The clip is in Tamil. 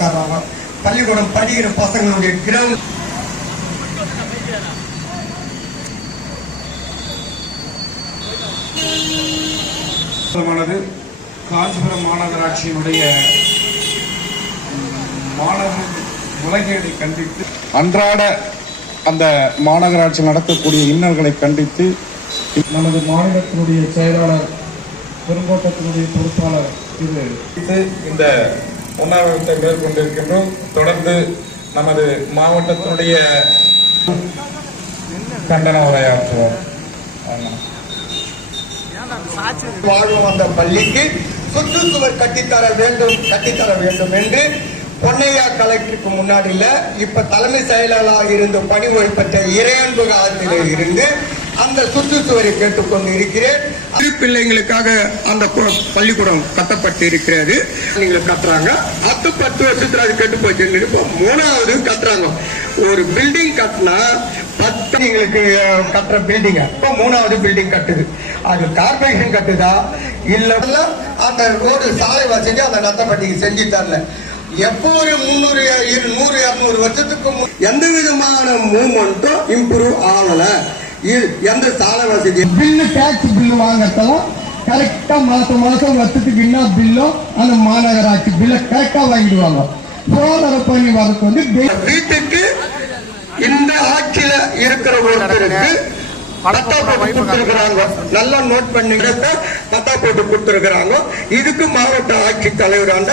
தர்றாங்க பள்ளிக்கூடம் படிக்கிற பசங்களுடைய கிரவுண்ட். காஞ்சிபுரம் மாநகராட்சியினுடைய மாணவ முறைகேடை கண்டித்து அன்றாட அந்த மாநகராட்சி நடக்கக்கூடிய இன்னல்களை கண்டித்து நமது மாநிலத்தினுடைய செயலாளர் பெருங்கோட்டத்தினுடைய பொறுப்பாளர் இது இந்த உண்ணாவிரத்தை மேற்கொண்டிருக்கின்றோம் தொடர்ந்து நமது மாவட்டத்தினுடைய கண்டன உரையாற்றுவோம் ஆமாம். வாழும் அந்த பள்ளிக்கு சுற்றுச்சுவர் கட்டித்தர வேண்டும் கட்டித்தர வேண்டும் என்று பொன்னையா கலெக்டருக்கு முன்னாடி இல்ல இப்ப தலைமை செயலாளராக இருந்த பணி ஒழிப்பற்ற இறையன்பு காலத்திலே இருந்து அந்த சுற்றுச்சுவரை கேட்டுக்கொண்டு இருக்கிறேன் பிள்ளைங்களுக்காக அந்த பள்ளிக்கூடம் கட்டப்பட்டு இருக்கிறது நீங்க கட்டுறாங்க. அது பத்து வருஷத்துல அது கெட்டு போச்சு. இப்போ மூணாவது கட்டுறாங்க. ஒரு பில்டிங் கட்டினா பத்து எங்களுக்கு கட்டுற பில்டிங். இப்போ மூணாவது பில்டிங் கட்டுது. அது கார்பரேஷன் கட்டுதா? இல்ல அந்த ரோடு சாலை வசதி அந்த நத்தப்பட்டிக்கு செஞ்சு தரல. எப்போ ஒரு முந்நூறு நூறு இருநூறு வருஷத்துக்கு எந்த விதமான மூவ்மெண்ட்டும் இம்ப்ரூவ் ஆகல. எந்த சாலை வசதி பில்லு டேக்ஸ் பில்லு வாங்கறதெல்லாம் கரெக்டா மாசம் மாசம் வருஷத்துக்கு என்ன பில்லோ அந்த மாநகராட்சி பில்லை கரெக்டா வாங்கிடுவாங்க. சோதனை பண்ணி வரது வந்து வீட்டுக்கு இந்த ஆட்சியில இருக்கிற ஒருத்தருக்கு பட்டா போட்டு கொடுத்திருக்கிறாங்க. நல்லா நோட் பண்ணி பட்டா போட்டு கொடுத்திருக்கிறாங்க. இதுக்கு மாவட்ட ஆட்சி தலைவராண்ட